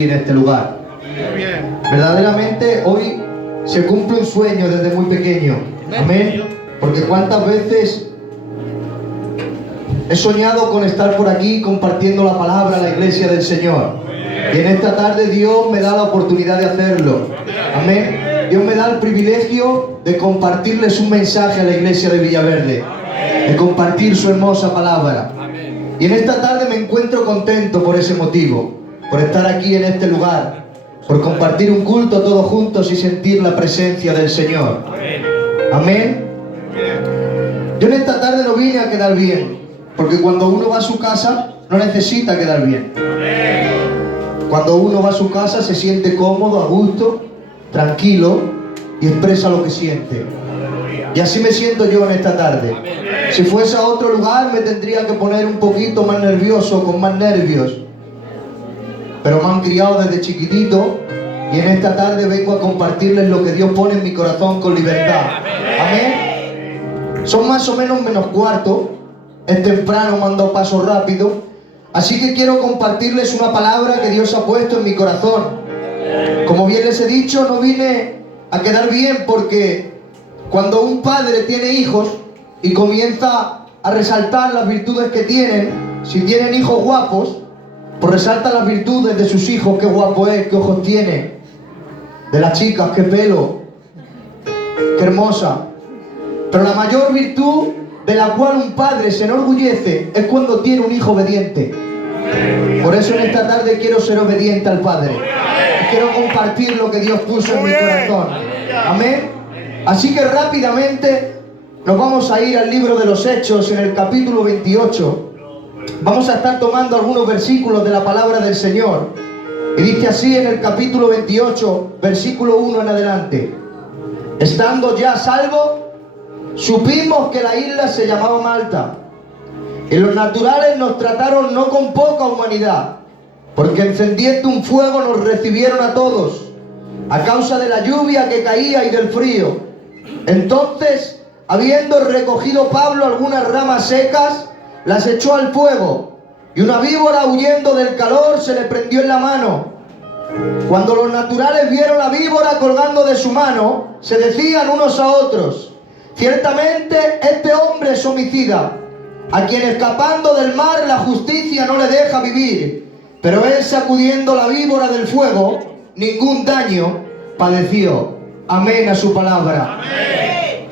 en este lugar. Verdaderamente hoy se cumple un sueño desde muy pequeño. Amén. Porque cuántas veces he soñado con estar por aquí compartiendo la palabra a la iglesia del Señor. Y en esta tarde Dios me da la oportunidad de hacerlo. Amén. Dios me da el privilegio de compartirles un mensaje a la iglesia de Villaverde, de compartir su hermosa palabra. Y en esta tarde me encuentro contento por ese motivo, por estar aquí en este lugar, por compartir un culto todos juntos y sentir la presencia del Señor. Amén. Yo en esta tarde no vine a quedar bien, porque cuando uno va a su casa no necesita quedar bien. Cuando uno va a su casa se siente cómodo, a gusto, tranquilo y expresa lo que siente. Y así me siento yo en esta tarde. Si fuese a otro lugar me tendría que poner un poquito más nervioso, con más nervios. Pero me han criado desde chiquitito y en esta tarde vengo a compartirles lo que Dios pone en mi corazón con libertad. Amén. Son más o menos cuarto. Es temprano, me han dado paso rápido. Así que quiero compartirles una palabra que Dios ha puesto en mi corazón. Como bien les he dicho, no vine a quedar bien, porque cuando un padre tiene hijos y comienza a resaltar las virtudes que tienen, si tienen hijos guapos, pues resalta las virtudes de sus hijos: qué guapo es, qué ojos tiene; de las chicas, qué pelo, qué hermosa. Pero la mayor virtud de la cual un padre se enorgullece es cuando tiene un hijo obediente. Por eso en esta tarde quiero ser obediente al Padre. Y quiero compartir lo que Dios puso en mi corazón. Amén. Así que rápidamente nos vamos a ir al libro de los Hechos, en el capítulo 28. Vamos a estar tomando algunos versículos de la palabra del Señor. Y dice así en el capítulo 28, versículo 1 en adelante: estando ya a salvo, supimos que la isla se llamaba Malta. Y los naturales nos trataron no con poca humanidad, porque encendiendo un fuego nos recibieron a todos, a causa de la lluvia que caía y del frío. Entonces, habiendo recogido Pablo algunas ramas secas, las echó al fuego, y una víbora, huyendo del calor, se le prendió en la mano. Cuando los naturales vieron la víbora colgando de su mano, se decían unos a otros: ciertamente este hombre es homicida, a quien escapando del mar la justicia no le deja vivir. Pero él, sacudiendo la víbora del fuego, ningún daño padeció. Amén a su palabra. Amén.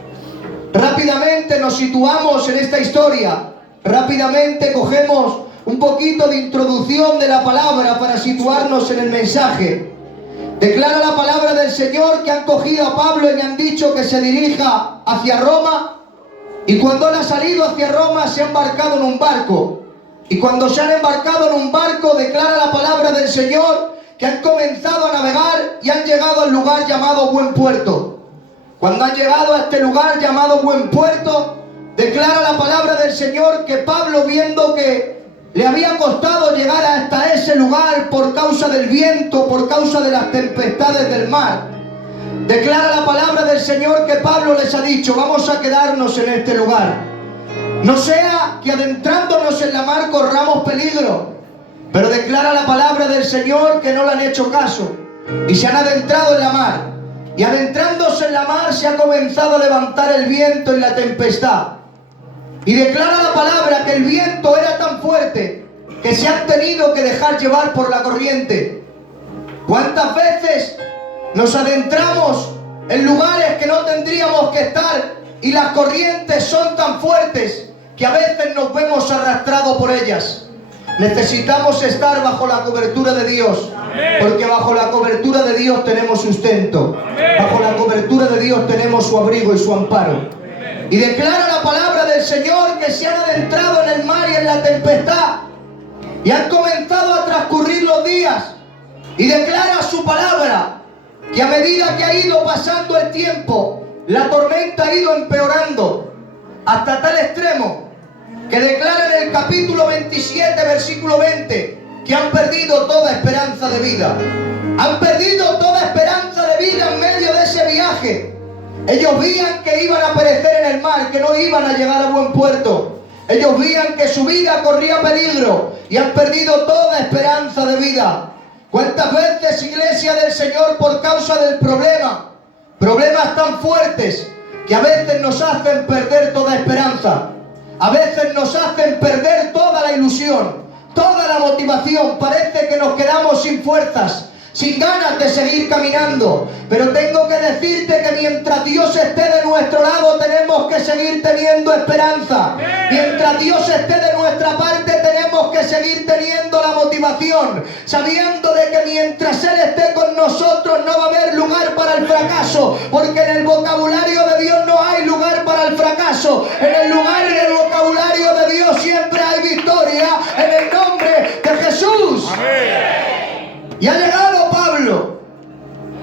Rápidamente nos situamos en esta historia. Rápidamente cogemos un poquito de introducción de la palabra para situarnos en el mensaje. Declara la palabra del Señor que han cogido a Pablo y le han dicho que se dirija hacia Roma. Y cuando él ha salido hacia Roma, se ha embarcado en un barco. Y cuando se han embarcado en un barco, declara la palabra del Señor que han comenzado a navegar y han llegado al lugar llamado Buen Puerto. Cuando han llegado a este lugar llamado Buen Puerto, declara la palabra del Señor que Pablo, viendo que le había costado llegar hasta ese lugar por causa del viento, por causa de las tempestades del mar, declara la palabra del Señor que Pablo les ha dicho: vamos a quedarnos en este lugar. No sea que adentrándonos en la mar corramos peligro. Pero declara la palabra del Señor que no le han hecho caso y se han adentrado en la mar. Y adentrándose en la mar se ha comenzado a levantar el viento y la tempestad. Y declara la palabra que el viento era tan fuerte que se han tenido que dejar llevar por la corriente. ¿Cuántas veces nos adentramos en lugares que no tendríamos que estar y las corrientes son tan fuertes que a veces nos vemos arrastrados por ellas? Necesitamos estar bajo la cobertura de Dios, porque bajo la cobertura de Dios tenemos sustento. Bajo la cobertura de Dios tenemos su abrigo y su amparo. Y declara la palabra del Señor que se han adentrado en el mar y en la tempestad y han comenzado a transcurrir los días. Y declara su palabra que a medida que ha ido pasando el tiempo, la tormenta ha ido empeorando hasta tal extremo que declara en el capítulo 27, versículo 20, que han perdido toda esperanza de vida. Han perdido toda esperanza de vida en medio de ese viaje. Ellos veían que iban a perecer en el mar, que no iban a llegar a buen puerto. Ellos veían que su vida corría peligro y han perdido toda esperanza de vida. ¿Cuántas veces, iglesia del Señor, por causa del problema, problemas tan fuertes que a veces nos hacen perder toda esperanza, a veces nos hacen perder toda la ilusión, toda la motivación? Parece que nos quedamos sin fuerzas, sin ganas de seguir caminando. Pero tengo que decirte que mientras Dios esté de nuestro lado, tenemos que seguir teniendo esperanza. Mientras Dios esté de nuestra parte, tenemos que seguir teniendo la motivación, sabiendo de que mientras Él esté con nosotros no va a haber lugar para el fracaso, porque en el vocabulario de Dios no hay lugar para el fracaso. En el lugar del vocabulario de Dios siempre hay victoria, en el nombre de Jesús. Amén. Y ha llegado Pablo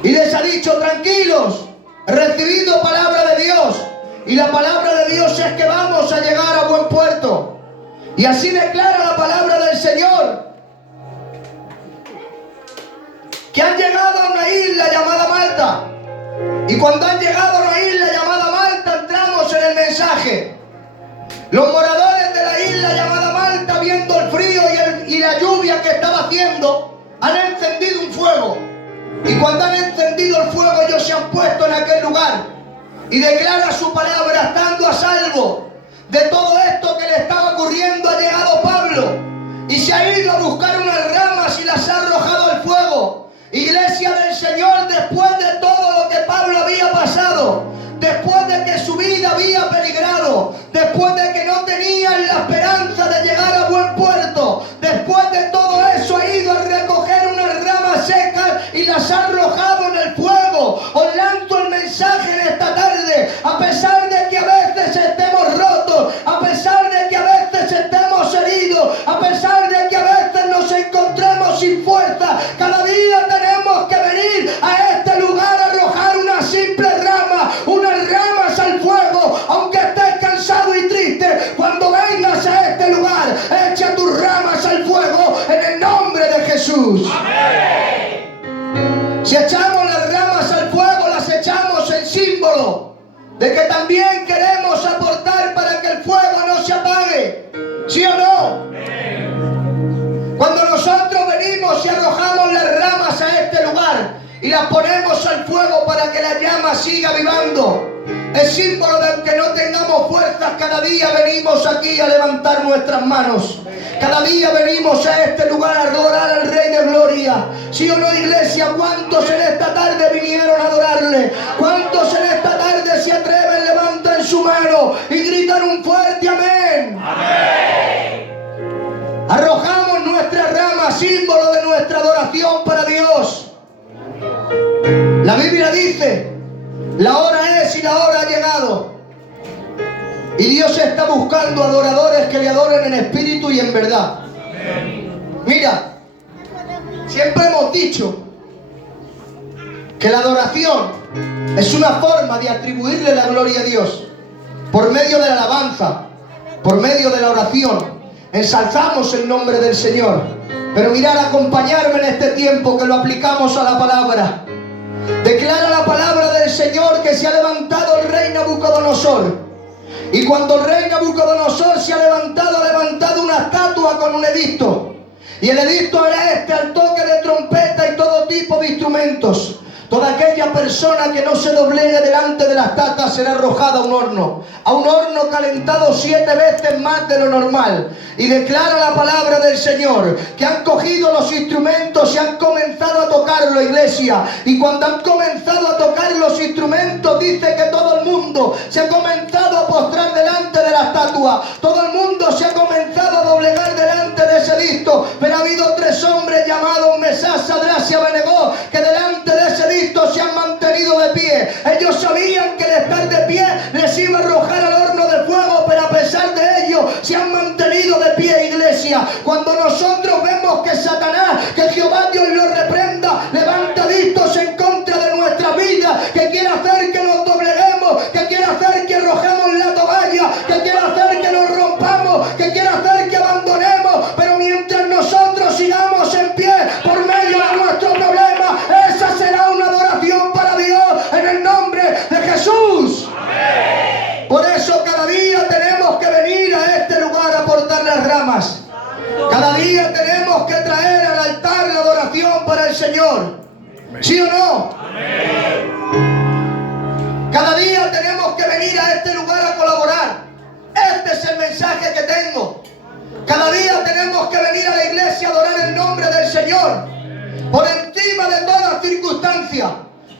y les ha dicho: tranquilos, he recibido palabra de Dios, y la palabra de Dios es que vamos a llegar a buen puerto. Y así declara la palabra del Señor, que han llegado a una isla llamada Malta. Y cuando han llegado a una isla llamada Malta, entramos en el mensaje. Los moradores de la isla llamada Malta, viendo el frío y la lluvia que estaba haciendo, han encendido un fuego. Y cuando han encendido el fuego, ellos se han puesto en aquel lugar y declara su palabra, estando a salvo de todo esto que le estaba ocurriendo. Ha llegado Pablo y se ha ido a buscar unas ramas y las ha arrojado al fuego. Iglesia del Señor, después de todo lo que Pablo había pasado, después de que su vida había peligrado, después de que no tenían la esperanza de llegar a buen puerto, después de todo eso, ha ido a recoger unas ramas secas y las ha arrojado en el fuego. Os lanzo el mensaje en esta tarde: a pesar de que a veces estemos rotos, a pesar de que a veces estemos heridos, a pesar de que a veces nos encontremos sin fuerza, cada día tenemos que venir a este lugar a arrojar una simple rama, unas ramas al fuego. Aunque estés cansado y triste, cuando vengas a este lugar, echa tus ramas al fuego en el nombre de Jesús. Amén. Si echamos las ramas al fuego, las echamos en símbolo de que también queremos aportar para que el fuego no se apague. ¿Sí o no? Amén. Cuando nosotros venimos y arrojamos las ramas a este lugar y las ponemos al fuego para que la llama siga avivando, es símbolo de que no tengamos fuerzas. Cada día venimos aquí a levantar nuestras manos. Cada día venimos a este lugar a adorar al Rey de Gloria. ¿Sí o no, iglesia? ¿Cuántos en esta tarde vinieron a adorarle? ¿Cuántos en esta tarde se atreven, levantan su mano y gritan un fuerte amén? Amén. Arrojamos nuestra rama, símbolo de nuestra adoración para Dios. La Biblia dice: la hora es y la hora ha llegado. Y Dios está buscando adoradores que le adoren en espíritu y en verdad. Mira, siempre hemos dicho que la adoración es una forma de atribuirle la gloria a Dios. Por medio de la alabanza, por medio de la oración, ensalzamos el nombre del Señor. Pero mirad, acompañarme en este tiempo que lo aplicamos a la palabra. Declara la palabra del Señor que se ha levantado el rey Nabucodonosor. Y cuando el rey Nabucodonosor se ha levantado una estatua con un edicto. Y el edicto era este: al toque de trompeta y todo tipo de instrumentos, toda aquella persona que no se doblegue delante de la estatua será arrojada a un horno calentado 7 veces más de lo normal. Y declara la palabra del Señor que han cogido los instrumentos y han comenzado a tocarlo, iglesia. Y cuando han comenzado a tocar los instrumentos, dice que todo el mundo se ha comenzado a postrar delante de la estatua. Todo el mundo se ha comenzado a doblegar delante de ese edicto. Pero ha habido 3 hombres llamados Mesach, Sadrach y Abednego que delante de ese edicto se han mantenido de pie. Ellos sabían que el estar de pie les iba a arrojar al horno de fuego, pero a pesar de ello se han mantenido de pie, iglesia. Cuando nosotros vemos que Satanás, que Jehová Dios lo reprenda, levanta dictos en contra de nuestra vida, que quiere hacer que nos dobleguemos, que quiere hacer que arrojemos la toalla, que quiere hacer que nos rompamos, que quiere hacer que abandonemos, pero mientras nosotros sigamos en pie por medio de ¿Sí o no? Cada día tenemos que venir a este lugar a colaborar. Este es el mensaje que tengo. Cada día tenemos que venir a la iglesia a adorar el nombre del Señor. Por encima de toda circunstancia,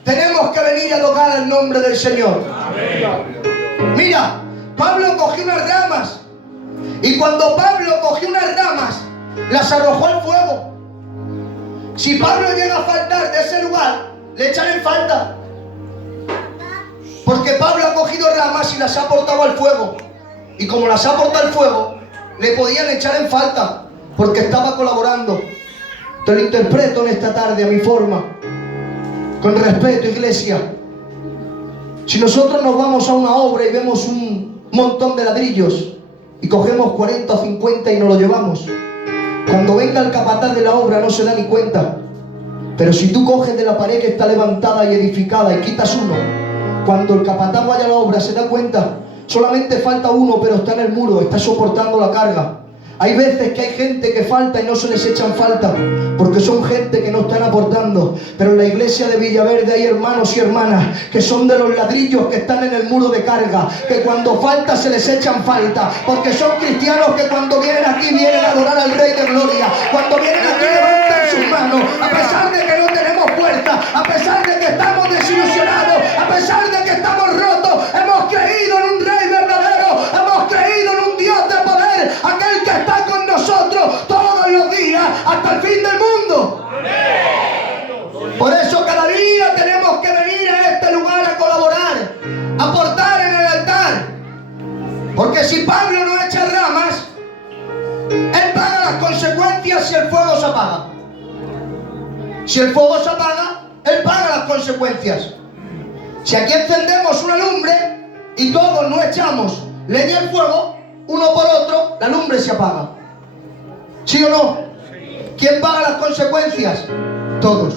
tenemos que venir a adorar el nombre del Señor. Mira, Pablo cogió unas ramas. Y cuando Pablo cogió unas ramas, las arrojó al fuego. Si Pablo llega a faltar de ese lugar, le echan en falta. Porque Pablo ha cogido ramas y las ha portado al fuego. Y como las ha portado al fuego, le podían echar en falta, porque estaba colaborando. Te lo interpreto en esta tarde a mi forma. Con respeto, iglesia. Si nosotros nos vamos a una obra y vemos un montón de ladrillos y cogemos 40 o 50 y nos lo llevamos, cuando venga el capataz de la obra no se da ni cuenta. Pero si tú coges de la pared que está levantada y edificada y quitas uno, cuando el capataz vaya a la obra se da cuenta. Solamente falta uno, pero está en el muro, está soportando la carga. Hay veces que hay gente que falta y no se les echan falta, porque son gente que no están aportando. Pero en la iglesia de Villaverde hay hermanos y hermanas que son de los ladrillos que están en el muro de carga, que cuando falta se les echan falta, porque son cristianos que cuando vienen aquí vienen a adorar al Rey de Gloria. Cuando vienen aquí levantan sus manos, a pesar de que no tenemos fuerza, a pesar de que estamos desilusionados, a pesar de que estamos rotos. Hemos creído en un Rey verdadero, hemos creído en un Dios de poder, aquel que está con nosotros todos los días hasta el fin del mundo. Por eso cada día tenemos que venir a este lugar a colaborar, a aportar en el altar. Porque si Pablo no echa ramas, él paga las consecuencias si el fuego se apaga. Si el fuego se apaga, él paga las consecuencias. Si aquí encendemos una lumbre y todos no echamos leña al fuego, uno por otro, la lumbre se apaga. ¿Sí o no? ¿Quién paga las consecuencias? Todos.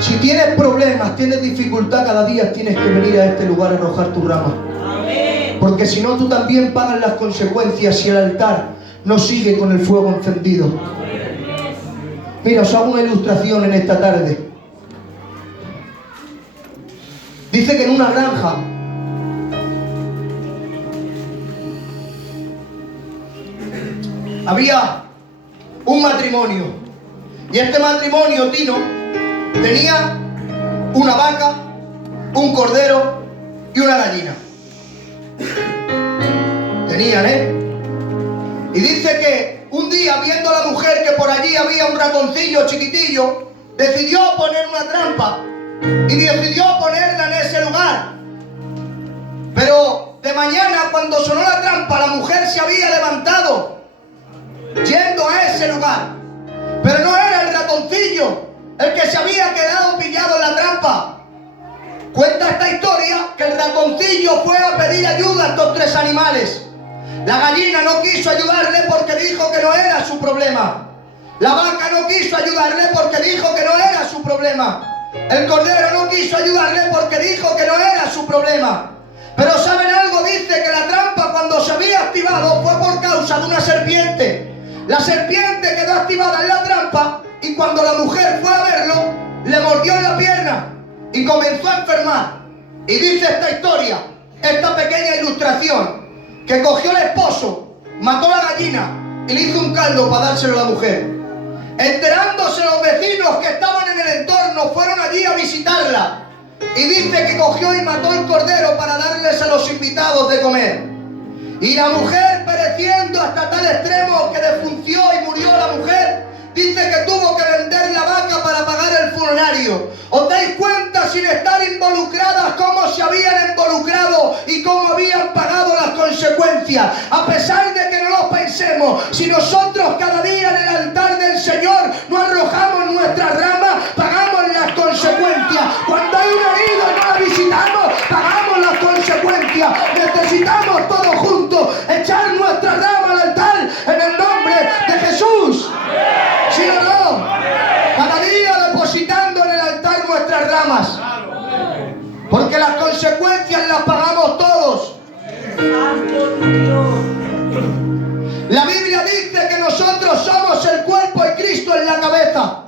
Si tienes problemas, tienes dificultad, cada día tienes que venir a este lugar a arrojar tu rama. Porque si no, tú también pagas las consecuencias si el altar no sigue con el fuego encendido. Mira, os hago una ilustración en esta tarde. Dice que en una granja había un matrimonio. Y este matrimonio, Tino, tenía una vaca, un cordero y una gallina. Tenían, Y dice que un día, viendo a la mujer que por allí había un ratoncillo chiquitillo, decidió poner una trampa y decidió ponerla en ese lugar. Pero de mañana, cuando sonó la trampa, la mujer se había levantado yendo a ese lugar. Pero no era el ratoncillo el que se había quedado pillado en la trampa. Cuenta esta historia que el ratoncillo fue a pedir ayuda a estos tres animales. La gallina no quiso ayudarle porque dijo que no era su problema. La vaca no quiso ayudarle porque dijo que no era su problema. El cordero no quiso ayudarle porque dijo que no era su problema. Pero ¿saben algo? Dice que la trampa, cuando se había activado, fue por causa de una serpiente. La serpiente quedó activada en la trampa y cuando la mujer fue a verlo, le mordió en la pierna y comenzó a enfermar. Y dice esta historia, esta pequeña ilustración, que cogió el esposo, mató a la gallina y le hizo un caldo para dárselo a la mujer. Enterándose los vecinos que estaban en el entorno, fueron allí a visitarla. Y dice que cogió y mató el cordero para darles a los invitados de comer. Y la mujer, pereciendo hasta tal extremo que defunció y murió la mujer, dice que tuvo que vender la vaca para pagar el funerario. ¿Os dais cuenta, sin estar involucradas, cómo se habían involucrado y cómo habían pagado las consecuencias? A pesar de que no lo pensemos, si nosotros cada día en el altar del Señor no arrojamos nuestra rama, pagamos las consecuencias. Cuando hay un herido y no la visitamos, pagamos las consecuencias. Necesitamos todos juntos echar nuestra rama al altar en el nombre de Jesús. ¿Sí o no? Cada día depositando en el altar nuestras ramas. Porque las consecuencias las pagamos todos. La Biblia dice que nosotros somos el cuerpo cabeza.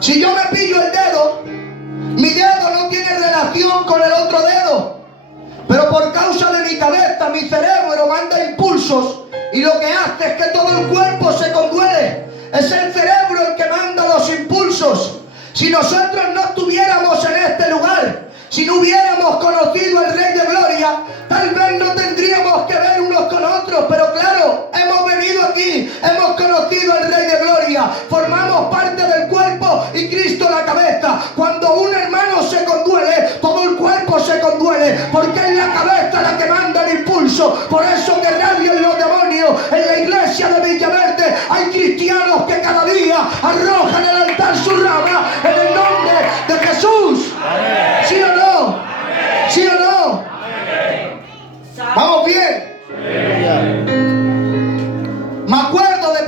Si yo me pillo el dedo, mi dedo no tiene relación con el otro dedo, pero por causa de mi cabeza, mi cerebro manda impulsos y lo que hace es que todo el cuerpo se conduele. Es el cerebro el que manda los impulsos. Si nosotros no estuviéramos en este lugar, si no hubiéramos conocido al Rey de Gloria, tal vez no tendríamos que ver unos con otros, pero claro, hemos venido aquí, hemos conocido al Rey de Gloria, formamos parte del cuerpo y Cristo la cabeza. Cuando un hermano se conduele, todo el cuerpo se conduele, porque es la cabeza la que manda el impulso. Por eso que radian los demonios. En la iglesia de Villaverde hay cristianos que cada día arrojan al altar su rama en el nombre de Jesús. ¿Sí o no? ¿Sí o no? ¿Vamos bien? Me acuerdo de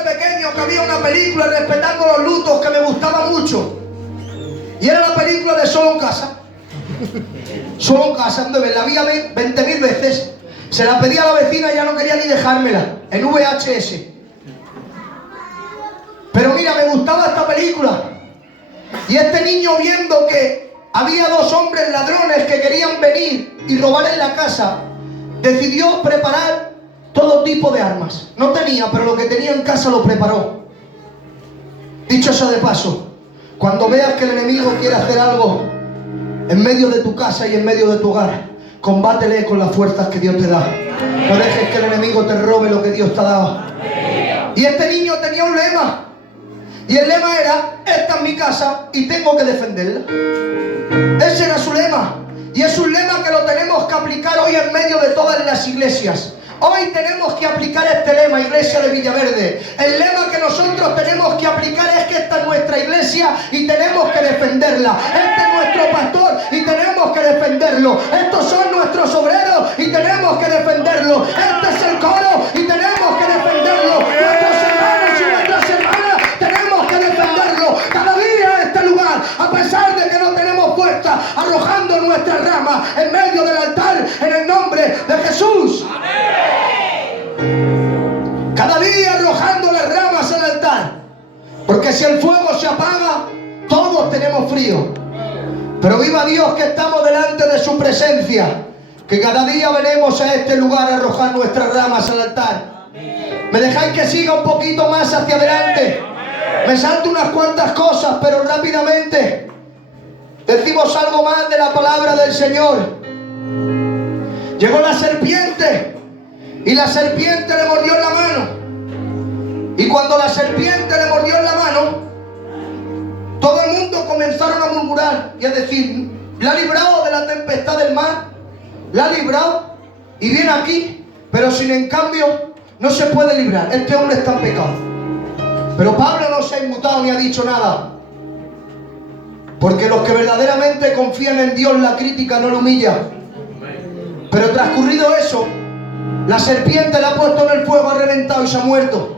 pequeño que había una película, Respetando los Lutos, que me gustaba mucho. Y era la película de Solo en Casa. Solo en Casa, la vi 20.000 veces. Se la pedí a la vecina y ya no quería ni dejármela. En VHS. Pero mira, me gustaba esta película. Y este niño, viendo que había dos hombres ladrones que querían venir y robar en la casa, decidió preparar todo tipo de armas. No tenía, pero lo que tenía en casa lo preparó. Dicho sea de paso, cuando veas que el enemigo quiere hacer algo en medio de tu casa y en medio de tu hogar, combátele con las fuerzas que Dios te da. No dejes que el enemigo te robe lo que Dios te ha dado. Y este niño tenía un lema. Y el lema era: esta es mi casa y tengo que defenderla. Ese era su lema. Y es un lema que lo tenemos que aplicar hoy en medio de todas las iglesias. Hoy tenemos que aplicar este lema, Iglesia de Villaverde. El lema que nosotros tenemos que aplicar es que esta es nuestra iglesia y tenemos que defenderla. Este es nuestro pastor y tenemos que defenderlo. Estos son nuestros obreros y tenemos que defenderlo. Este es el coro y tenemos que defenderlo. Nuestros hermanos y nuestras hermanas tenemos que defenderlo. Cada día este lugar, a pesar de que no tenemos fuerza, arrojando nuestras ramas en medio del altar en el nombre de Jesús. Cada día arrojando las ramas al altar. Porque si el fuego se apaga, todos tenemos frío. Pero viva Dios que estamos delante de su presencia. Que cada día venimos a este lugar a arrojar nuestras ramas al altar. ¿Me dejáis que siga un poquito más hacia adelante? Me salto unas cuantas cosas, pero rápidamente decimos algo más de la palabra del Señor. Llegó la serpiente y la serpiente le mordió en la mano. Y cuando la serpiente le mordió en la mano, todo el mundo comenzaron a murmurar y a decir: la ha librado de la tempestad del mar, la ha librado y viene aquí, pero sin en cambio no se puede librar. Este hombre está en pecado. Pero Pablo no se ha inmutado ni ha dicho nada. Porque los que verdaderamente confían en Dios, la crítica no lo humilla. Pero transcurrido eso, la serpiente la ha puesto en el fuego, ha reventado y se ha muerto.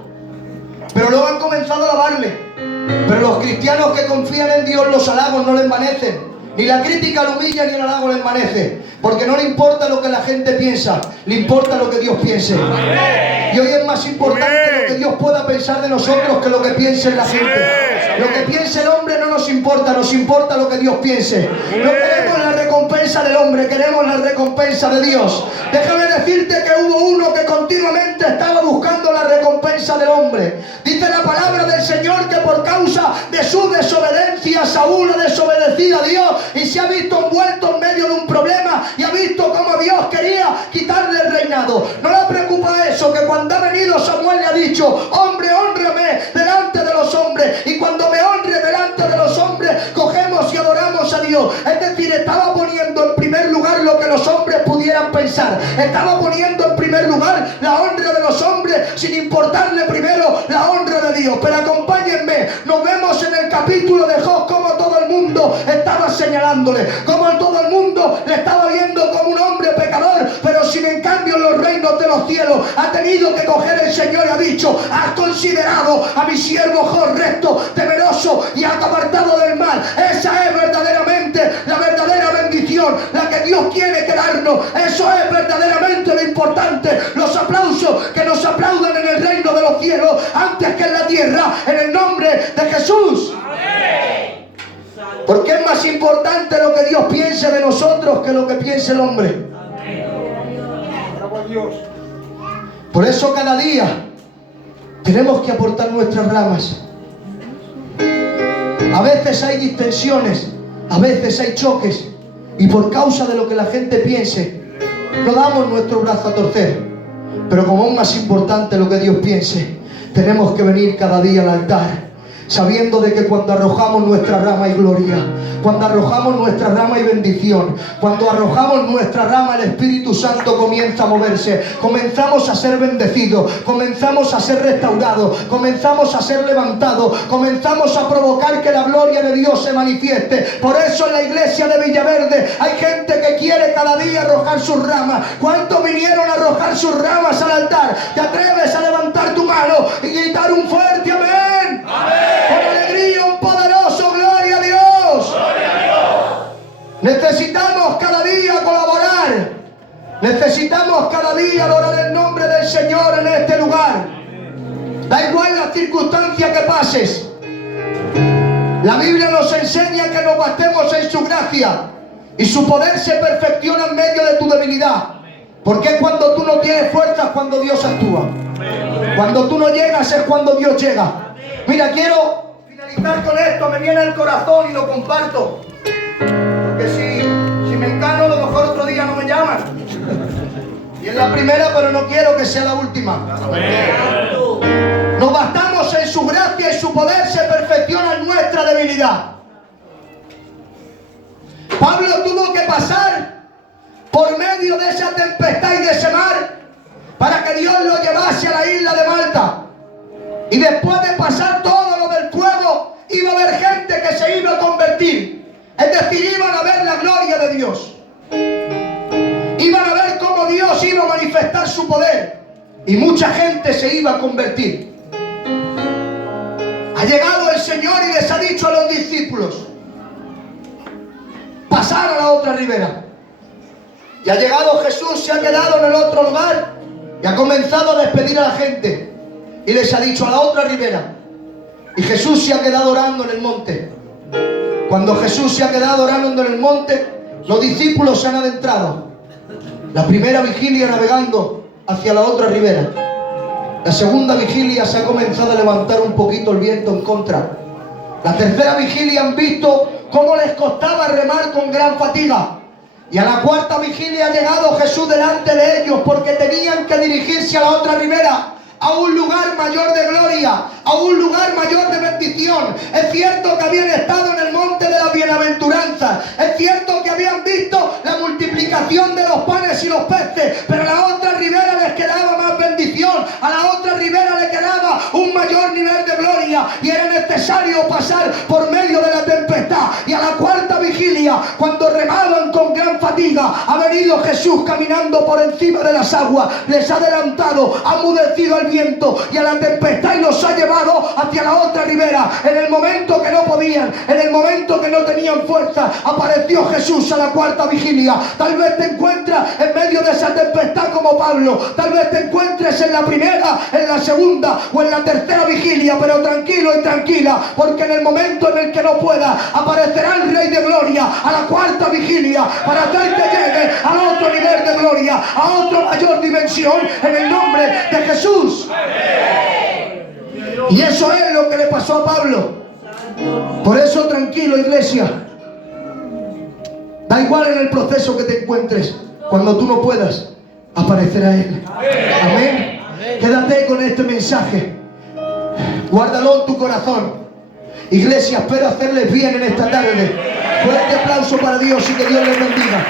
Pero luego han comenzado a alabarle. Pero los cristianos que confían en Dios, los halagos no le envanecen. Ni la crítica lo humilla ni el halago le envanece. Porque no le importa lo que la gente piensa, le importa lo que Dios piense. Y hoy es más importante lo que Dios pueda pensar de nosotros que lo que piense la gente. Lo que piense el hombre no nos importa, nos importa lo que Dios piense. No queremos la recompensa del hombre, queremos la recompensa de Dios. Déjame decirte que hubo uno que continuamente estaba buscando la recompensa del hombre. Dice la palabra del Señor que por causa de su desobediencia Saúl ha desobedecido a Dios y se ha visto envuelto en medio de un problema y ha visto cómo Dios quería quitarle el reinado. No le preocupa eso, que cuando ha venido Samuel le ha dicho: hombre, hónrame delante de los hombres, y cuando me honre delante de los hombres, cogemos y adoramos a Dios. Es decir, estaba poniendo en primer lugar lo que los hombres pudieran pensar. Estaba poniendo en primer lugar la honra de los hombres sin importarle primero la honra de Dios. Pero acompáñenme, nos vemos en el capítulo de Job como todo el mundo estaba señalándole, como todo el mundo le estaba viendo como un hombre pecador, pero sin en cambio en los reinos de los cielos ha tenido que coger el Señor y ha dicho: has considerado a mi siervo Job recto, temeroso y apartado del mal. Esa es verdaderamente la verdadera bendición, la que Dios quiere que darnos. Eso es verdaderamente lo importante. Los aplausos que nos aplaudan en el reino de los cielos antes que en la tierra, en el nombre de Jesús. Porque es más importante lo que Dios piense de nosotros que lo que piense el hombre. Por eso cada día tenemos que aportar nuestras ramas. A veces hay distensiones, a veces hay choques, y por causa de lo que la gente piense, no damos nuestro brazo a torcer. Pero como es más importante lo que Dios piense, tenemos que venir cada día al altar, sabiendo de que cuando arrojamos nuestra rama hay gloria, cuando arrojamos nuestra rama hay bendición, cuando arrojamos nuestra rama el Espíritu Santo comienza a moverse, comenzamos a ser bendecidos, comenzamos a ser restaurados, comenzamos a ser levantados, comenzamos a provocar que la gloria de Dios se manifieste. Por eso en la iglesia de Villaverde hay gente que quiere cada día arrojar sus ramas. ¿Cuántos vinieron a arrojar sus ramas al altar? ¿Te atreves a levantar tu mano y gritar un fuerte amén? ¡Amén! Con alegría, un poderoso gloria a Dios. Gloria a Dios. Necesitamos cada día colaborar. Necesitamos cada día adorar el nombre del Señor en este lugar. Da igual la circunstancia que pases. La Biblia nos enseña que nos bastemos en su gracia y su poder se perfecciona en medio de tu debilidad. Porque es cuando tú no tienes fuerzas cuando Dios actúa. Cuando tú no llegas es cuando Dios llega. Mira, quiero finalizar con esto, me viene al corazón y lo comparto. Porque si me encano, a lo mejor otro día no me llaman. Y es la primera, pero no quiero que sea la última. Nos bastamos en su gracia y su poder se perfecciona en nuestra debilidad. Pablo tuvo que pasar por medio de esa tempestad y de ese mar para que Dios lo llevase a la isla de Malta. Y después de pasar todo lo del fuego, iba a haber gente que se iba a convertir. Es decir, iban a ver la gloria de Dios. Iban a ver cómo Dios iba a manifestar su poder. Y mucha gente se iba a convertir. Ha llegado el Señor y les ha dicho a los discípulos: pasar a la otra ribera. Y ha llegado Jesús, se ha quedado en el otro lugar y ha comenzado a despedir a la gente. Y les ha dicho: a la otra ribera. Y Jesús se ha quedado orando en el monte. Cuando Jesús se ha quedado orando en el monte, los discípulos se han adentrado. La primera vigilia navegando hacia la otra ribera. La segunda vigilia se ha comenzado a levantar un poquito el viento en contra. La tercera vigilia han visto cómo les costaba remar con gran fatiga. Y a la cuarta vigilia ha llegado Jesús delante de ellos porque tenían que dirigirse a la otra ribera, a un lugar mayor de gloria, a un lugar mayor de bendición. Es cierto que habían estado en el monte de la bienaventuranza, es cierto que habían visto la multiplicación de los panes y los peces, pero a la otra ribera les quedaba más bendición, a la otra ribera le quedaba un mayor nivel de gloria, y era necesario pasar por medio de la tempestad. Y a la cuarta vigilia, cuando remaban con gran fatiga, ha venido Jesús caminando por encima de las aguas, les ha adelantado, ha mudecido el viento y a la tempestad y los ha llevado hacia la otra ribera. En el momento que no podían, en el momento que no tenían fuerza, apareció Jesús a la cuarta vigilia. Tal vez te encuentras en medio de esa tempestad como Pablo, tal vez te encuentres en la primera, en la segunda o en la tercera vigilia, pero tranquilo y tranquila, porque en el momento en el que no puedas, aparecerá el Rey de Gloria a la cuarta vigilia para hacer que llegue al otro nivel de gloria, a otra mayor dimensión, en el nombre de Jesús. Y eso es lo que le pasó a Pablo. Por eso tranquilo, iglesia. Da igual en el proceso que te encuentres, cuando tú no puedas, aparecerá Él. Amén. Quédate con este mensaje, guárdalo en tu corazón. Iglesia, espero hacerles bien en esta tarde. Fuerte aplauso para Dios y que Dios les bendiga.